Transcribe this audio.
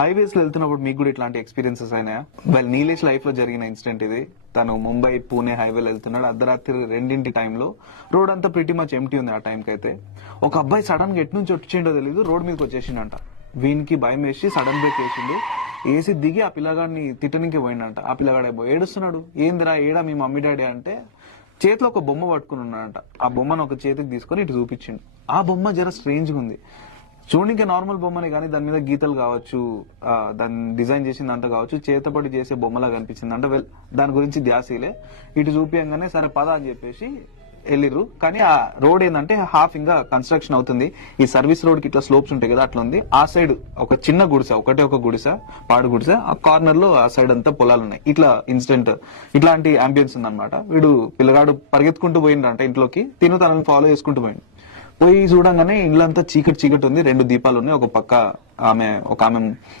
Highways లో వెళ్తున్నప్పుడు మీకు కూడా ఇట్లాంటి ఎక్స్పీరియన్సెస్ అయినాయా? నీలేష్ లైఫ్ లో జరిగిన ఇన్సిడెంట్ ఇది. తను ముంబై పూణే హైవేలో వెళ్తున్నాడు. అర్ధరాత్రి 2 టైంలో రోడ్ అంతా ప్రిటీ మచ్ ఎంటీ ఉంది. ఆ టైంకి అయితే ఒక అబ్బాయి సడన్ గా ఎటు నుంచి వచ్చిండో తెలియదు, రోడ్ మీదకి వచ్చేసిండంట. వీనికి భయం వేసి సడన్ బ్రేక్ వేసిండు. ఏసి దిగి ఆ పిల్లగాడిని తిట్టనికి పోయిండంట. ఆ పిల్లగాడే ఏడుస్తున్నాడు. ఏందిరా ఏడా మీ మమ్మీ డాడీ అంటే చేతిలో ఒక బొమ్మ పట్టుకుని ఉన్నాడంట. ఆ బొమ్మను ఒక చేతికి తీసుకొని ఇటు చూపించిండు. ఆ బొమ్మ జర స్ట్రేంజ్ గా ఉంది. చూడడానికి నార్మల్ బొమ్మనే కానీ దాని మీద గీతలు కావచ్చు, దాన్ని డిజైన్ చేసింది అంతా కావచ్చు, చేతపడి చేసే బొమ్మలా కనిపించింది అంటే. దాని గురించి ధ్యాసలే ఇటు చూపించగానే సరే పద అని చెప్పేసి వెళ్ళిర్రు. కానీ ఆ రోడ్ ఏంటంటే హాఫ్ ఇంకా కన్స్ట్రక్షన్ అవుతుంది. ఈ సర్వీస్ రోడ్ కి ఇట్లా స్లోప్స్ ఉంటాయి కదా, అట్లా ఉంది. ఆ సైడ్ ఒక చిన్న గుడిసె, ఒక గుడిసె, పాడు గుడిసె. ఆ కార్నర్ లో ఆ సైడ్ అంతా పొలాలు ఉన్నాయి. ఇట్లా ఇన్సిడెంట్ ఇట్లాంటి అంబియన్స్ ఉందన్నమాట. వీడు పిల్లగాడు పరిగెత్తుకుంటూ పోయిండంట ఇంట్లోకి. తనని ఫాలో చేసుకుంటూ పోయిండు. పోయి చూడంగానే ఇళ్ళంతా చీకటి ఉంది. 2 దీపాలు ఉన్నాయి. ఒక పక్క ఒక ఆమె